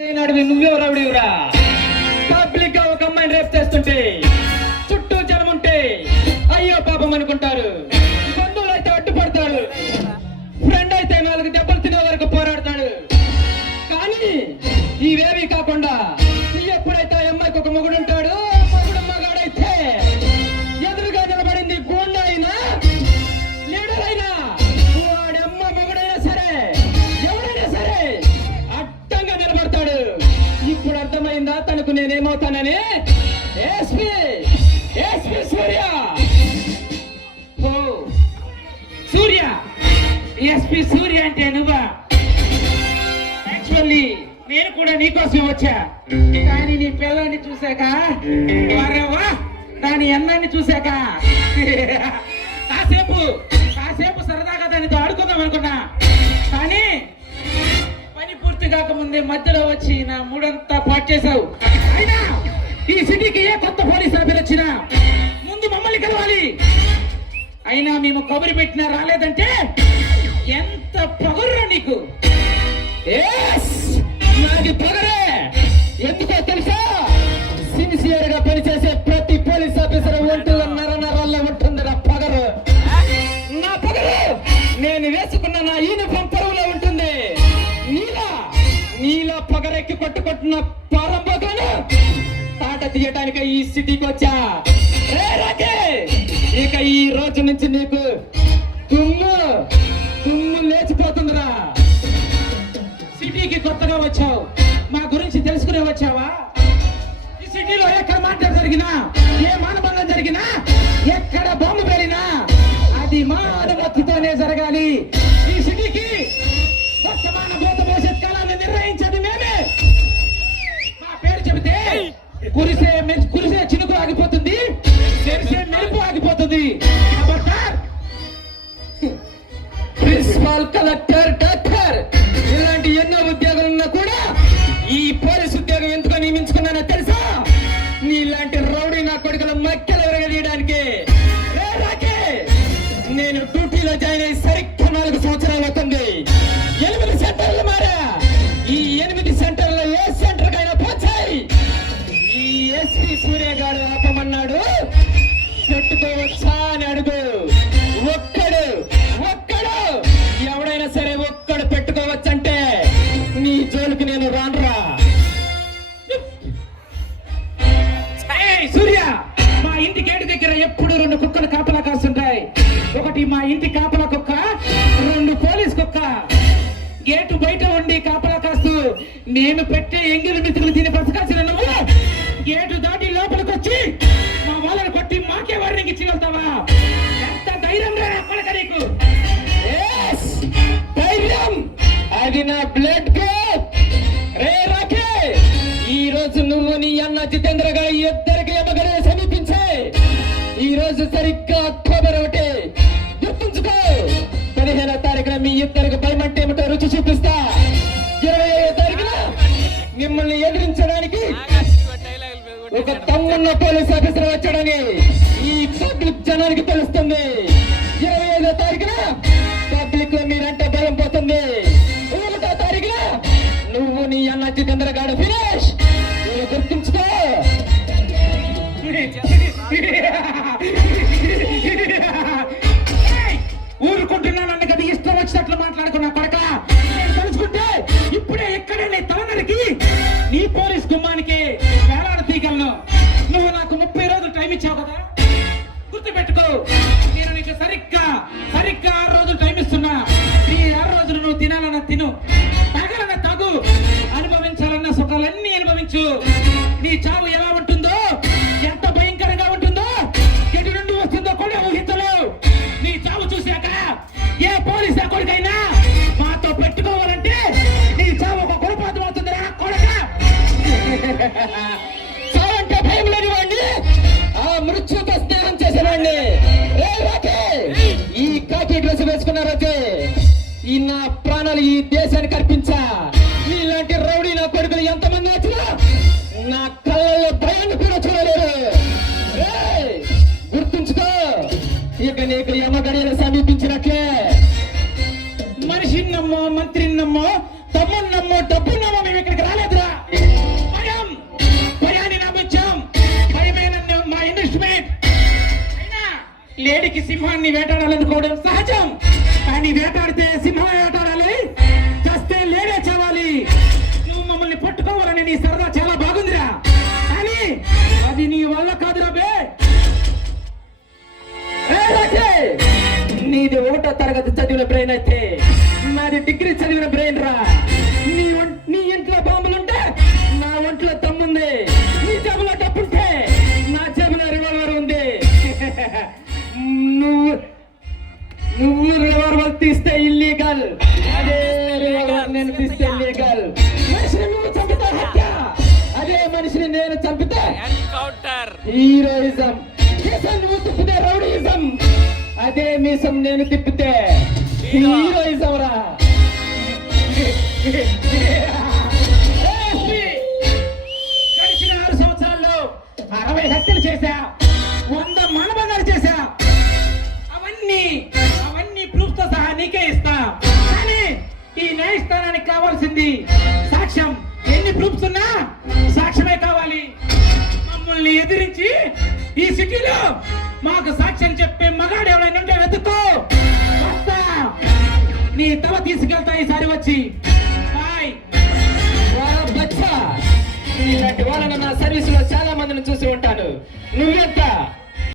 నువ్వే రౌడీవురా పబ్లిక్ గా ఒక అమ్మాయిని రేప్ చేస్తుంటే చుట్టూ జనం ఉంటే అయ్యో పాపం అనుకుంటారు, బంధువులు అయితే అడ్డుపడతాడు, ఫ్రెండ్ అయితే 4 దెబ్బలు తినే వరకు పోరాడతాడు. కానీ ఇవేవి కాకుండా ఎప్పుడైతే ఆ అమ్మాయికి ఒక మొగుడు ఉంటాడు, మొగుడు మగాడైతే ఎదురుగా నిలబడింది గూండా అయినా లీడర్ అయినా వాడమ్మ మొగుడైనా సరే ఎవరైనా సరే అడ్డంగా నిలబడతాడు. ఇప్పుడు అర్థమైందా తనకు నేనేమవుతానని? ఎస్పీ సూర్య. ఓ సూర్య, ఎస్పీ సూర్య అంటే నువ్వా? యాక్చువల్లీ నేను కూడా నీకోసమే వచ్చా, కానీ నీ పిల్లాన్ని చూశాక వారేవా దాని అన్నాన్ని చూశాక కాసేపు సరదాగా దానితో ఆడుకుందాం అనుకున్నా. కానీ పని పూర్తి కాకముందే మధ్యలో వచ్చి నా మూడంతా పాటు చేశావు. అయినా ఈ సిటీకి ఏ కొత్త పోలీస్ ఆఫీసర్ వచ్చినా ముందు మమ్మల్ని కలవాలి. అయినా మేము కబురు పెట్టినా రాలేదంటే ఎంత పొగర్రా నీకు? నాది పొగరే. ఎందుకో తెలుసా? సిన్సియర్ గా పనిచేసే ప్రతి పోలీస్ ఆఫీసర్ ఒంటిలో నరాల్లో ఉంటుంది నా పొగరు. నా పొగరు నేను వేసుకున్న నా యూనిఫామ్ పొడవులో ఉంటుంది. నీలా పొగరెక్కి కొట్టుకుంటున్న ప్రారంభంలోనే తాట తీయటానికి ఈ సిటీకి వచ్చా. ఇక ఈ రోజు నుంచి నీకు తుమ్ము లేచిపోతుందిరా. సిటీకి కొత్తగా వచ్చావు, మా గురించి తెలుసుకునే వచ్చావా? ఈ సిటీలో ఎక్కడ మాట జరిగినా, ఏ మానభంగం జరిగినా, ఎక్కడ బాంబు పేరినా అది మా అనుమతితోనే జరగాలి. ఈ సిటీకి వర్తమాన భూత భవిష్యత్ కాలాన్ని నిర్ణయించేది మేమే. మా పేరు చెబితే కురిసే చినుకు ఆగిపోతుంది, మెరిసే మెరుపు ఆగిపోతుంది. ప్రిన్సిపాల్, కలెక్టర్, డాక్టర్ ఇలాంటి ఎన్నో ఉద్యోగాలున్నా కూడా ఈ పోలీస్ ఉద్యోగం ఎందుకు నియమించుకున్నానో తెలుసా? నీలాంటి రౌడీ నా కొడుకుల మక్కలు విరగదీయడానికి. నేను డ్యూటీలో జాయిన్ అయ్యి సరిగ్గా 4 సంవత్సరాలు అవుతుంది. 8 సెంటర్లు మారా. ఈ 8 సెంటర్లో ఏ సెంటర్ కైనా పోచాయి. ఈ ఎస్పీ సూర్య గారు ఆపమన్నాడు, పెట్టుకోవచ్చా అని అడుగు. ఒక్కడు ఎవడైనా సరే ఒక్కడు పెట్టుకోవచ్చంటే నీ జోలికి నేను రానురా. సూర్య, మా ఇంటి గేటు దగ్గర ఎప్పుడు 2 కుక్కలు కాపలా కాస్తుంటాయి. ఒకటి మా ఇంటి కాపలా కుక్క, 2 పోలీస్ కుక్క. గేటు బయట ఉండి కాపలా కాస్తూ నేను పెట్టే ఎంగిలి మితుకులు తిని బతకాల్సిన నువ్వు గేటు దాటి లోపలికి వచ్చి మా వాళ్ళని కొట్టి మాకే వార్నింగ్ ఇచ్చి వెళ్తావా? ఎంత ధైర్యం రా కొడక నీకు? ధైర్యం అది నా బ్లడ్ గ్రూప్. రాకే, ఈ రోజు నువ్వు నీ అన్న జితేంద్ర గారు ఇద్దరికి ఎమగడే సమీపించే. ఈ రోజు సరిగ్గా అక్టోబర్ 1 గుర్తుంచుకో. 15వ తారీఖున మీ ఇద్దరికి భయమంటే ఏమిటో రుచి చూపిస్తా. 25వ తారీఖున మిమ్మల్ని ఎదిరించడానికి ఒక తమ్మున్న పోలీస్ ఆఫీసర్ వచ్చాడని ఈ పబ్లిక్ జనానికి తెలుస్తుంది. 25వ తారీఖున పబ్లిక్ లో మీరంటే భయం పోతుంది. 1వ తారీఖున నువ్వు నీ అన్న జితేంద్ర గారు ఫినిష్. నువ్వు గుర్తుంచుకో. ఊరుకుంటున్నాను కదా, ఇష్టం వచ్చినట్లు మాట్లాడుకున్నా కొడక. నేను తలుచుకుంటే ఇప్పుడే ఎక్కడే నీ తలనరికి నీ పోలీస్ గుమ్మానికి వేలాడ తీగలను. నువ్వు నాకు 30 రోజులు టైం ఇచ్చావు కదా, గుర్తుపెట్టుకో. నేను నీకు సరిగ్గా 6 రోజులు టైం ఇస్తున్నా. ఈ 6 రోజులు నువ్వు తినాలన్నా తిను, తాగాలన్నా తాగు, అనుభవించాలన్న సుఖాలన్నీ అనుభవించు. నీ చావు ఎలా ఉంటుందో, ఎంత భయంకరంగా ఉంటుందో, ఎటు నుండి వస్తుందో కూడా ఊహించలేవు. నీ చావు చూశాక ఏ పోలీస్ కొడుకైనా మాతో పెట్టుకోవాలంటే నీ చావు ఒక కులపాతం అవుతుందిరా కొడక. చావంటే భయం లేని వాడిని, ఆ మృత్యుతో స్నేహం చేసేవాడిని. ఈ కాకి డ్రెస్ వేసుకున్నారైతే ఈ నా ప్రాణాలు ఈ దేశానికి అర్పించా. ఇలాంటి రౌడీ నా కొడుకులు ఎంతమంది వచ్చినా నా కళ్ళల్లో భయాన్ని కూడా చూడలేరు. గుర్తుంచుకో. ఇక నీకు యమగడియలు సమీపించినట్లే. మనిషిని నమ్మో, మంత్రిని నమ్మో, తమ్ముని నమ్మో, డబ్బుని నమ్మో మేము ఇక్కడికి రాలేదురా. వేటాడడానికి సింహాన్ని వేటాడాలనుకోవడం సహజం. కానీ వేటాడితే సింహం వేటాడాలి, చస్తే లేడే చావాలి. నువ్వు మమ్మల్ని పట్టుకోవాలని నీ సరదా చాలా బాగుందిరా, కానీ అది నీ వల్ల కాదురా బే. నీది 1వ తరగతి చదివిన బ్రెయిన్ అయితే నాది డిగ్రీ చదివిన బ్రెయిన్ రా. నీ ఇంట్లో బాంబులుంటే నా ఒంట్లో తమ్ముంది, నీ జేబులో డబ్బుంటే నా జేబులో రివాల్వర్ ఉంది. నువ్వు రివాల్వర్ తీస్తే ఇల్లీగల్, అదే రివాల్వర్ నేను తీస్తే ఇల్లీగల్. మనిషిని నువ్వు చంపితే హత్య, అదే మనిషిని నేను చంపితే ఎన్కౌంటర్. హీరోయిజం. మీసం నువ్వు తిప్పితే రౌడీయిజం, అదే మీసం నేను తిప్పితే హీరోయిజం రా. గడిచిన 6 సంవత్సరాల్లో 60 హత్యలు చేశా, 100 మానభంగాలు చేశా. అవన్నీ ప్రూఫ్ తో సహా నీకే ఇస్తా. కానీ ఈ న్యాయస్థానానికి కావాల్సింది సాక్ష్యం. ఎన్ని ప్రూఫ్స్ ఉన్నా సాక్ష్యమే కావాలి. మమ్మల్ని ఎదిరించి ఈ సిటీలో మాకు సాక్ష్యం చెప్పే మగాడు ఎవరైనా ఉంటే వెతుక్కో, వస్తా. నీ తల తీసుకెళ్తా ఈసారి వచ్చి. బాయ్. ఇలాంటి వాళ్ళని నా సర్వీస్ లో చాలా మందిని చూసి ఉంటాను. నువ్వెంత